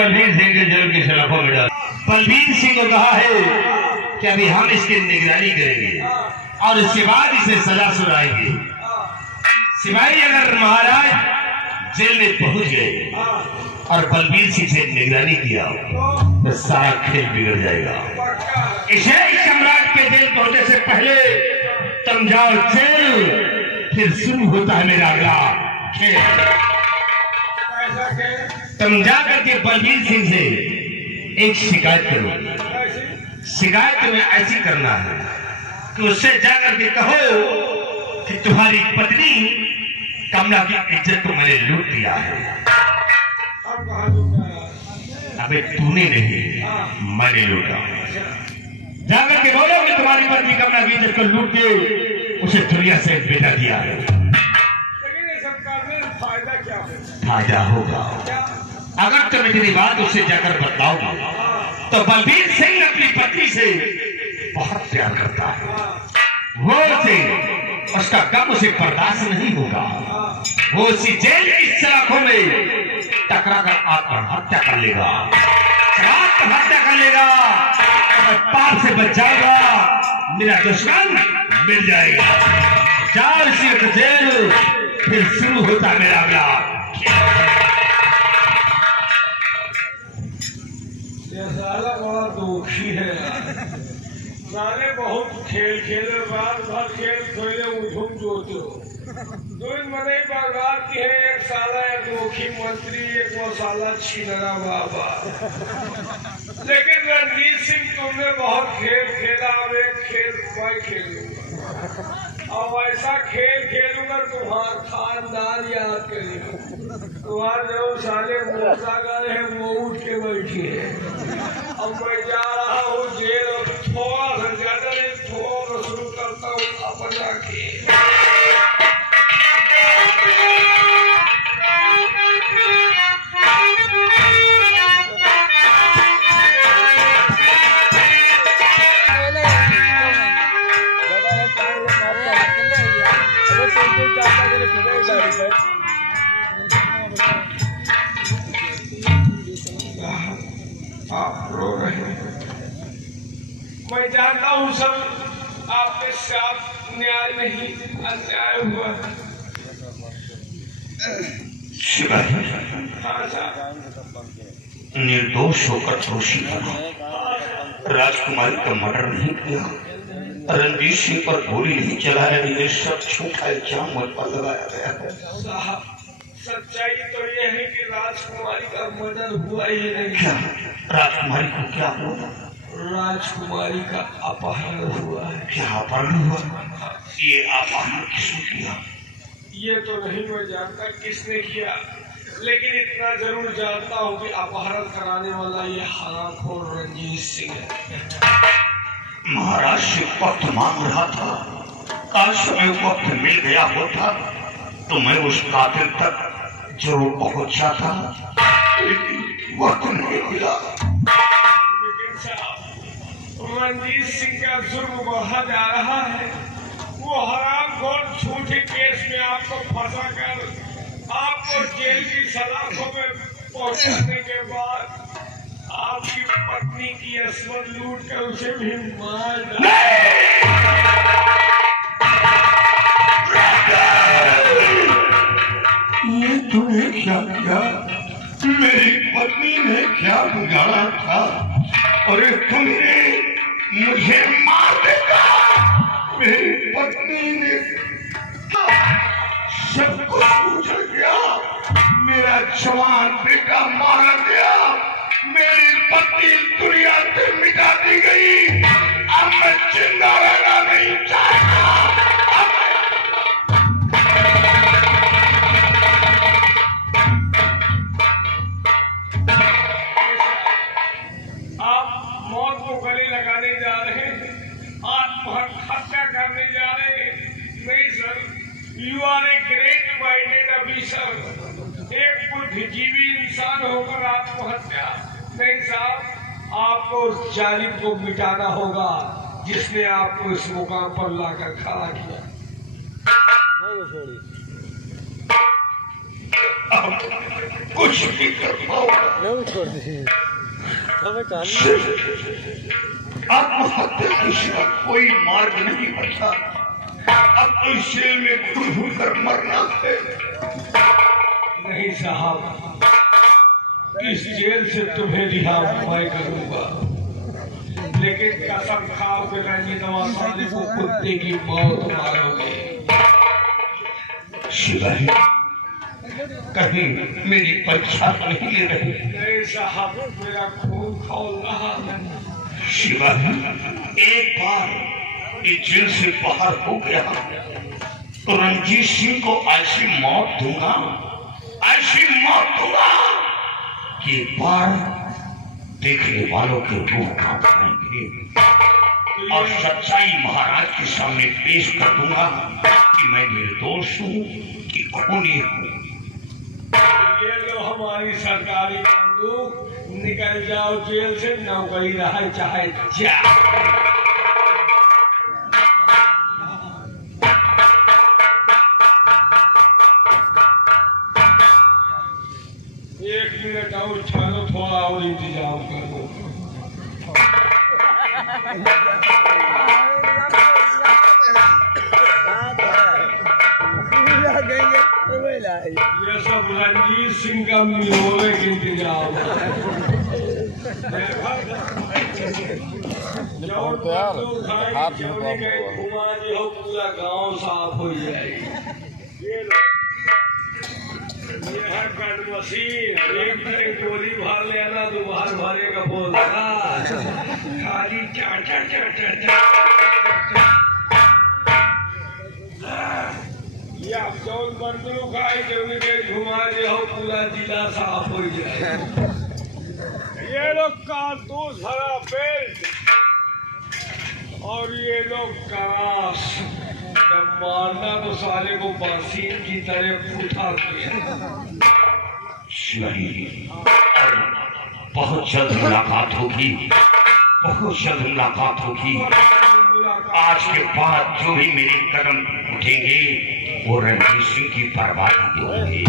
बलबीर सिंह के जेल की सलाखों में डाल। बलबीर सिंह को कहा है कि अभी हम इसकी निगरानी करेंगे और इसके बाद इसे सजा सुनाएंगे। सिपाही अगर महाराज जेल में पहुंच गए और बलबीर सिंह से निगरानी किया तो सारा खेल बिगड़ जाएगा। इसे सम्राट के जेल पहुंचने से पहले तुम जाओ जेल, फिर शुरू होता है मेरा अगला खेल। तुम जाकर के बलबीर सिंह से एक शिकायत करो। शिकायत तुम्हें ऐसी करना है कि उससे जाकर के कहो कि तुम्हारी पत्नी कमला की इज्जत को मैंने लूट दिया है। अबे तूने नहीं, मैंने लूटा। जाकर के बोलो कि तुम्हारी पत्नी कमला की इज्जत को लूट के उसे दुनिया से बेटा किया है। फायदा होगा अगर तुम मेरी बात उससे जाकर बतलाओगे। तो बलबीर सिंह अपनी पत्नी से बहुत प्यार करता है। वो उसे उसका गम उसे बर्दाश्त नहीं होगा। वो उसी जेल की सलाखों में टकरा कर आत्महत्या कर लेगा। आत्महत्या कर लेगा, पाप से बच जाएगा, मेरा दुश्मन मिल जाएगा। चार इसी जेल, फिर शुरू होता मेरा अगला। साला बड़ा दोषी है। साले बहुत खेल खेले, रात भर खेल खेले, उठूम जोतो दोन मने बर्बाद की है। एक साला एक दोखी मंत्री, एक मसाला छिनरा बाबा। लेकिन रणजीत सिंह तुमने बहुत खेल खेला, अब एक खेल मैं खेलूंगा। अब ऐसा खेल खेलूंगा तुम्हारा खानदान याद करेगा। तुम्हारे जो साले मोसा गए हैं वो उठ के बैठे हैं। अब मैं जा रहा हूँ जेल। अब थोड़ा सा ज्यादा नहीं, थोड़ा शुरू करता हूँ अपना खेल। आप रो रहे हैं, मैं जानता हूँ सब आपके साथ न्याय नहीं, अन्याय हुआ। निर्दोष होकर दोषी बना, राजकुमारी का मर्डर नहीं किया, रणजीत सिंह पर गोली नहीं चलाया, ये सब झूठा इल्जाम मुझ पर लगाया गया है। साहब सच्चाई तो ये है कि राजकुमारी का मर्डर हुआ ही नहीं। क्या राजकुमारी को क्या हुआ? राजकुमारी का अपहरण हुआ है। क्या अपहरण हुआ? ये अपहरण किसने किया? ये तो नहीं मैं जानता किसने किया, लेकिन इतना जरूर जानता हूँ कि अपहरण कराने वाला ये हरामखोर रणजीत सिंह है। महाराज से वक्त मांग रहा था, काश में वक्त मिल गया होता तो मैं उस कातिल तक जरूर पहुंच जाता, लेकिन वक्त नहीं मिला। लेकिन साहब रणजीत सिंह का जुर्म बढ़ा जा रहा है। वो हरामखोर झूठे केस में आपको फंसा कर आपको जेल की सलाखों में पहुंचाने के बाद आपकी पत्नी की अस्मत लूट कर उसे भी मार ये तूने क्या किया? मेरी पत्नी ने क्या बिगाड़ा था? अरे तुमने मुझे मार देगा। मेरी पत्नी ने सब कुछ उजड़ गया, मेरा जवान बेटा मारा गया, मेरी पत्नी दुनिया से मिटा दी गई। अब मैं जिंदा रहना नहीं चाहता। आप मौत को गले लगाने जा रहे हैं, आत्महत्या करने जा रहे हैं। नहीं sir, you are a great minded officer. एक बुद्धिजीवी इंसान होकर आत्महत्या नहीं साहब, आपको उस जालिम को मिटाना होगा जिसने आपको इस मुकाम पर लाकर खड़ा किया। कुछ भी कर पाऊंगा। सिर्फ आत्महत्या के सिवा कोई मार्ग नहीं बचा। अब तो जेल में घुल कर मरना है। नहीं साहब, इस जेल से तुम्हें रिहा मैं करूंगा, लेकिन कसम खाओ कि रंजीतवा साले को कुत्ते की मौत मारोगे। शिवाजी, कहीं मेरी परीक्षा तो नहीं ले रही? नहीं साहब, मेरा खून खौल रहा है। शिवाजी, एक बार ये जेल से बाहर हो गया तो रणजीत सिंह को ऐसी मौत दूंगा, ऐसी मौत दूंगा कि एक बार देखने वालों के रूह कांप जाएंगे और सच्चाई महाराज के सामने पेश कर दूंगा कि मैं निर्दोष हूँ कि खूनी हूँ। ये लो हमारी सरकारी बंदूक, निकल जाओ जेल से, नौकरी रहे चाहे जा। एक मिनट और छानो, थोड़ा और इंतजाम करो। ये सब रणजीत सिंह का मिलोने के इंतजाम घुमा जी हो, पूरा गांव साफ हो जाएगी। ये है गन मशीन, एक गोली भर लेना, दोबारा भरे का बोलता खाली ये आप जौन बंदूक आई जौन के घुमा दे हो, पूरा जिला साफ हो जाए। ये लोग कारतूस भरा बेल्ट और ये लोग करास, जब मारना तो साले को बासीन की तरह उठा दिया। नहीं, और बहुत जल्द मुलाकात होगी, बहुत जल्द मुलाकात होगी। आज के बाद जो भी मेरे कदम उठेंगे वो रणजीत सिंह की बर्बादी होगी।